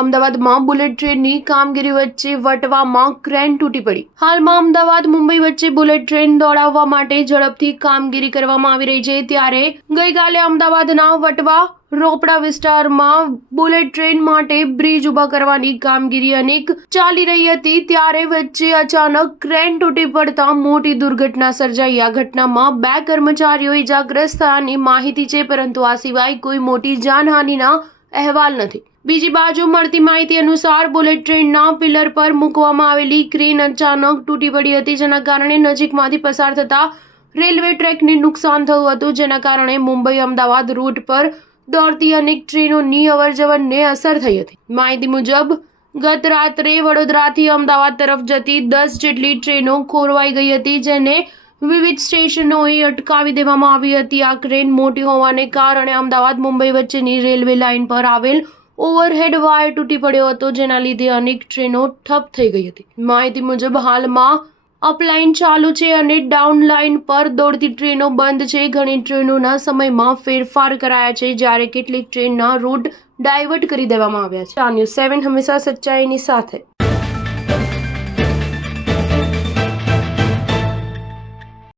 અમદાવાદમાં બુલેટ ટ્રેનની કામગીરી વચ્ચે વટવામાં ક્રેન તૂટી પડી. હાલમાં અમદાવાદ મુંબઈ વચ્ચે બુલેટ ટ્રેન દોડાવવા માટે ઝડપથી કામગીરી કરવામાં આવી રહી છે. ત્યારે ગઈકાલે અમદાવાદના વટવા રોપડા વિસ્તારમાં બુલેટ ટ્રેન માટે બ્રિજ ઉભા કરવાની કામગીરી અનેક ચાલી રહી હતી. ત્યારે વચ્ચે અચાનક ક્રેન તૂટી પડતા મોટી દુર્ઘટના સર્જાઈ. આ ઘટનામાં 2 કર્મચારીઓ ઇજાગ્રસ્ત થયાની માહિતી છે, પરંતુ આ સિવાય કોઈ મોટી જાનહાનિના અહેવાલ નથી. બીજી બાજુ મળતી માહિતી અનુસાર બુલેટ ટ્રેનના પિલર પર મૂકવામાં આવેલી ક્રેન અચાનક તૂટી પડી હતી, જેના કારણે નજીકમાંથી પસાર થતા રેલવે ટ્રેકને નુકસાન થયું હતું, જેના કારણે મુંબઈ અમદાવાદ રૂટ પર દોડતી અનેક ટ્રેનોની અવરજવરને અસર થઈ હતી. માહિતી મુજબ ગત રાત્રે વડોદરાથી અમદાવાદ તરફ જતી 10 જેટલી ટ્રેનો ખોરવાઈ ગઈ હતી, જેને વિવિધ સ્ટેશનોએ અટકાવી દેવામાં આવી હતી. આ ક્રેન મોટી હોવાને કારણે અમદાવાદ મુંબઈ વચ્ચેની રેલવે લાઇન પર આવેલ ઓવરહેડ વાયર તૂટી પડ્યો હતો, જેના લીધે અનેક ટ્રેનો ઠપ થઈ ગઈ હતી. માહિતી મુજબ હાલમાં અપલાઇન ચાલુ છે અને ડાઉન લાઇન પર દોડતી ટ્રેનો બંધ છે. ઘણી ટ્રેનોના સમયમાં ફેરફાર કરાયા છે, જ્યારે કેટલીક ટ્રેનના રૂટ ડાયવર્ટ કરી દેવામાં આવ્યા છે. ન્યૂઝ 7 હંમેશા સચ્ચાઈની સાથે.